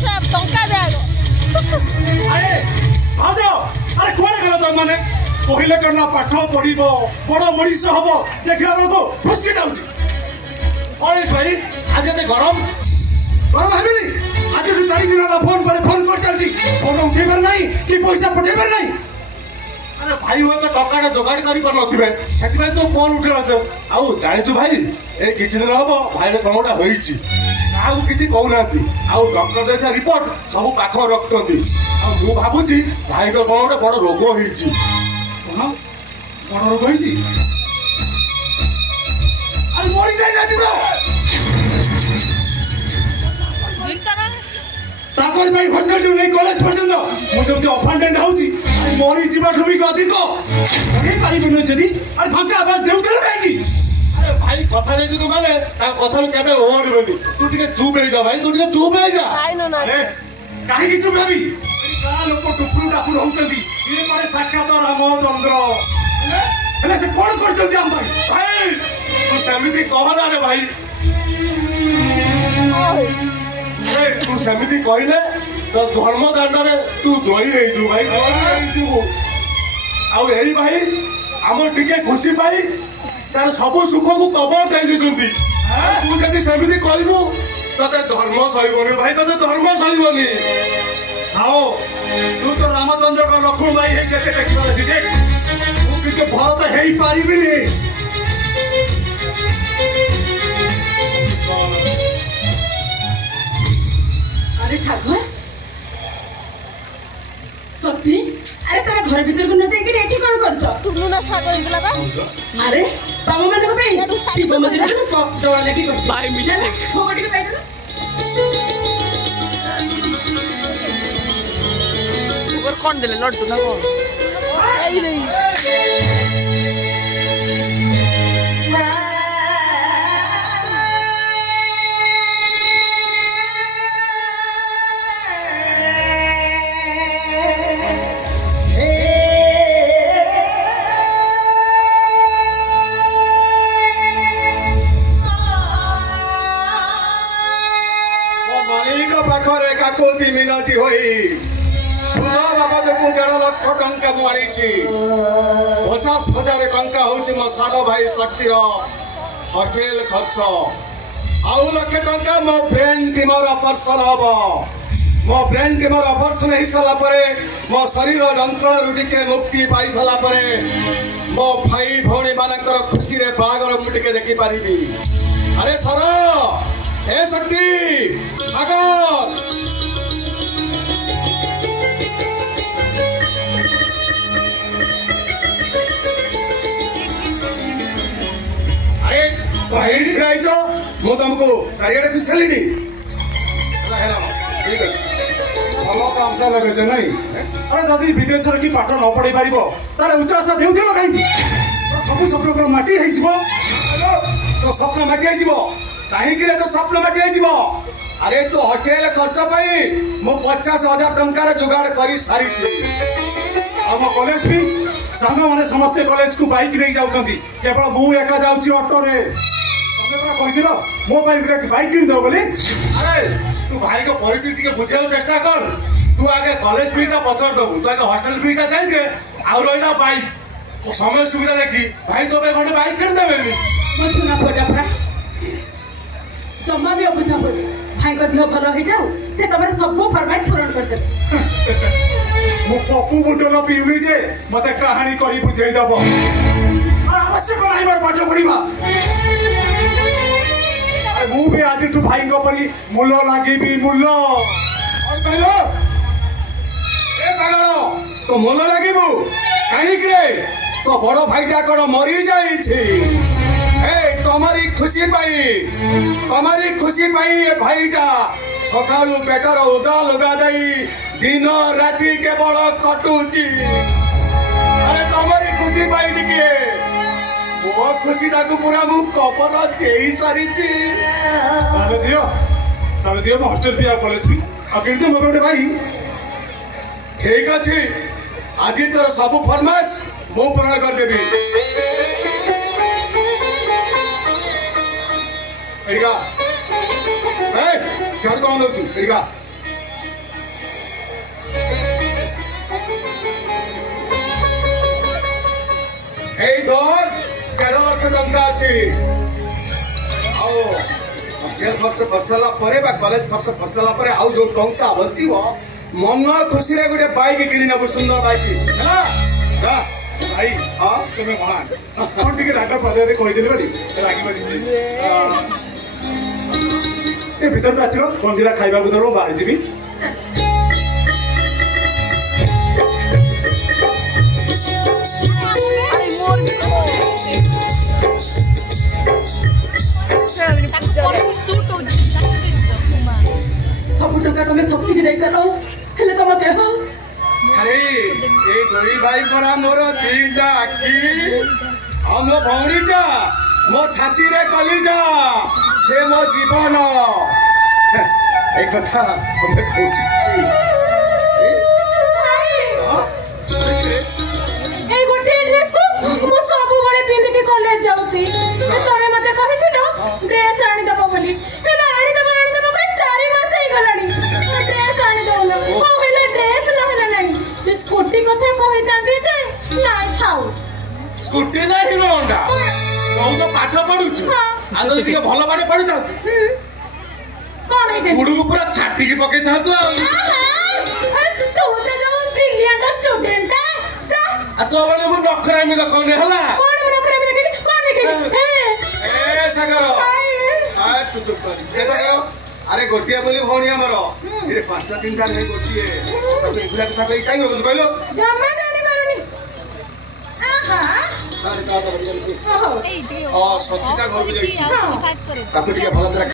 पैसा टंका दे अरे भाज अरे कुआडे गल तुम माने कहले करना पाठ पढ़िबो बड़ मनीष हबो देखला बेलको फसके जाउची अरे भाई आज एते गरम गरम हेबिनी आज तू तारी दिन फोन पर फोन कर चलची फोन उठेबर नहीं कि पैसा पठेबर नहीं अरे भाई हुए तो टका जोगाड़ करी पर नथिबे सेति तो फोन उठे नथो आउ जानिछु भाई ए किछि दिन हबो भाई रे कमटा होईची काहू किछि कहू नांती आउ डॉक्टर देखा रिपोर्ट सब पाख रखतंती आ मु भाबुची भाई को कोन बड़ रोग होईची कोन बड़ रोग होईची अरे मरि जाई नाती तो ताकर भाई हॉस्टल जो नहीं कॉलेज पर्यंत मु जब अफेंडेंट होउची अरे मरि जीवाठू भी अधिक ए पारिबनो जदी अरे भंका आवाज देउथलो काई अरे भाई कथा रे तू माने ता कथा रे केबे ओरबेनी तू टिके चुप हे जा भाई तू टिके चुप हे जा अरे काहे की चुप हेबी का लोक टुपुरु टापुर होउचंदी ये माने साक्षात रामचंद्र हेले से कोन करचंदी हम भाई तू समिति कहना रे भाई अरे तू समिति कहले तो धर्म दांड रे तू दई हे छु भाई दई छु आउ एई भाई हम टिके खुशी पाई तार सब सुख को कबर दे दिसुंदी तू जदी समिति कहबू तते धर्म सहिबनी भाई तते धर्म सहिबनी आओ तू तो रामचंद्र का लक्ष्मण भाई हे केते देखबा छी देख तू टिके भरत हेई पारिबी नी अरे सागर सत्य अरे तुम घर भीतर को न जाई एठी कोन करछ तू ना सागर इकला बा अरे तम मन को पे शिव मंदिर को जोड़ा लेके कर बाय मिस्टेक फोगटी के पाइदो ऊपर कौन देले लड्डू ना कौन आई नहीं काकोती मिनती होई सुधा बाबद को 1.5 लाख टंका मुआड़ी 50,000 टंका होची मो सानो भाई शक्तिर होटल खर्च आउ लाख टंका मो ब्रेन ट्यूमर ऑपरेशन हबो मो ब्रेन ट्यूमर ऑपरेशन ही सला परे मो शरीर यंत्रणा रुटी के मुक्ति पाई सला परे मो भाई भौणी मानकर खुशी रे बागर मुटिके देखि पारिबी अरे सर ए शक्ति सागर अरे भाई राइजो मो तुमको चारियाडे खुशलिनी ठीक है भल काम सा लगे जे नहीं अरे जदी विदेश रे की पाठ न पढ़ी पारिबो तारे उच्च आशा देउथिलो काई सब स्वप्न को माटी हेइ जिवो तो स्वप्न माटी हेइ जिवो काहे कि रे तो स्वप्न माटी हेइ जिवो अरे तो होटल खर्च पाई मो 50,000 टंका रे जुगाड़ करी सारी छी हम कॉलेज भी सामने माने समस्त कॉलेज को बाइक ले जाउछंती केवल मु एका जाउची ऑटो रे तमे पूरा कहि दिलो मो बाइक किन दो बोले अरे तू भाई को परिस्थिति के बुझाउ चेष्टा कर तू आगे कॉलेज फी का पछड़ दबु तू आगे हॉस्टल फी का दे दे आ रोइला बाइक समय सुविधा देखी भाई तो बे कोन बाइक किन देबे मत ना पड़ा पड़ा जम्मा भी अबुझा पड़े भाई को देह भलो हो जाऊ से तमरे सब फरमाइश पूर्ण कर दे मो पप्पू बुटलो पिउली जे मते कहानी कहि बुझाई दबो आवश्यक नाही मोर पाठ पढिबा अरे मु भी आज तू भाई को परी मूल्य लागिबी मूल्य और कहलो ए पागलो तो मूल्य लागिबू काहे कि रे तो बड़ भाईटा कोन मरि जाई छी ए तुम्हारी खुशी पाई ए भाईटा सकाळू पेटर उदा लगा दई दिन राति केवल कटुची अरे तुम्हारी खुशी पाई टिके वो खुशी ताकू पूरा मु कपर देई सारिची ताले दियो हॉस्टल भी आ कॉलेज भी आ किंतु मबे भाई ठीक अछि आज तोर सब फरमाइश मु पूर्ण कर देबी एरिका ए चढ़ कौन लो तू एरिका ଅଛି ଆଉ ହଷ୍ଟେଲ ଖର୍ଚ୍ଚ ଖର୍ଚ୍ଚଲା ପରେ ବା କଲେଜ ଖର୍ଚ୍ଚ ଖର୍ଚ୍ଚଲା ପରେ ଆଉ ଯୋଉ ଟଙ୍କା ବଞ୍ଚିବ ମନ ଖୁସିରେ ଗୋଟେ ବାଇକ୍ କିଣି ନେବୁ ସୁନ୍ଦର ବାଇକ୍ ହେଲା ଭାଇ ହଁ ତମେ ମହାନ କଣ ଟିକେ ରାଗ ପଦରେ କହିଦେଲି ବୋଲି ରାଗିବାନି ଏ ଭିତରକୁ ଆସିବ କଣ ଦିଟା ଖାଇବାକୁ ଧର ମୁଁ ବାହାରି ଯିବି ଆରେ ମୋର ବି ସୁଟ୍ ହଉଛି ସବୁ ଟଙ୍କା ତମେ ଶକ୍ତିକି ଦେଇଦେଲ ହେଲେ ତମ ଦେହ ଆରେ ଏଇ ଦୁଇ ଭାଇ ପରା ମୋର ଦିଟା ଆଖି ଆଉ ମୋ ଭଉଣୀଟା ମୋ ଛାତିରେ କଲିଜା ସେ ମୋ ଜୀବନ ଏ କଥା ତମେ କହୁଛି এই গোটে ড্রেস মু ସବୁବେଳେ ପିନ୍ଧିକି କଲେଜ ଯାଉଛି ତମେ ମତେ କହିଥିଲ ଡ୍ରେସ ଆଣିଦବ ବୋଲି ହେଲେ ଆଣିଦବ କହି 4 ମାସ ହେଇଗଲାଣି ଡ୍ରେସ ଆଣିଦଉନ ହଉ ହେଲେ ଡ୍ରେସ ନହେଲେ ନାହିଁ ସ୍କୁଟି କଥା କହିଥାନ୍ତି ଯେ ନାଇଁ ଥାଉ ସ୍କୁଟି ନା ହିରୋ ହୋଣ୍ଡା ତୁ ତ ପାଠ ପଢୁଛୁ ଆଉ ଯଦି ଟିକେ ଭଲ ପାଠ ପଢିଥାଉ କଣ ହେଇଛି ଗୁଡୁକୁ ପୁରା ଛାଟିକି ପକେଇଥାନ୍ତୁ ଆଉ ତୁ ତ ଯୋଉ ବ୍ରିଲିଆଣ୍ଟ ଷ୍ଟୁଡେଣ୍ଟ ଆଉ ତୋ ବେଳେ ମୁଁ ନଖରାମି ଦେଖଉନି ହେଲା କଣ ମୁଁ ନଖରାମି ଦେଖିଲି କଣ ଦେଖିଲି ଏ ସାଗର ତୁ ଚୁପ କର ଏ ସାଗର ଆରେ ଗୋଟିଏ ବୋଲି ଭଉଣୀ ଆମର ଏରେ 5ଟା 3ଟା ନେଇ ଗୋଟିଏ ତତେ ଏଗୁଲା କଥା କହି କାଇଁ ରଖୁଛୁ କହିଲୁ ଜମା ଜାଣି ପାରୁନି ଆହା ଏଇ ଟିକେ ସତୀଟା ଘରକୁ ଯାଇଛି ଷ୍ଟାର୍ଟ କରେ ତାକୁ ଟିକେ ଭଲ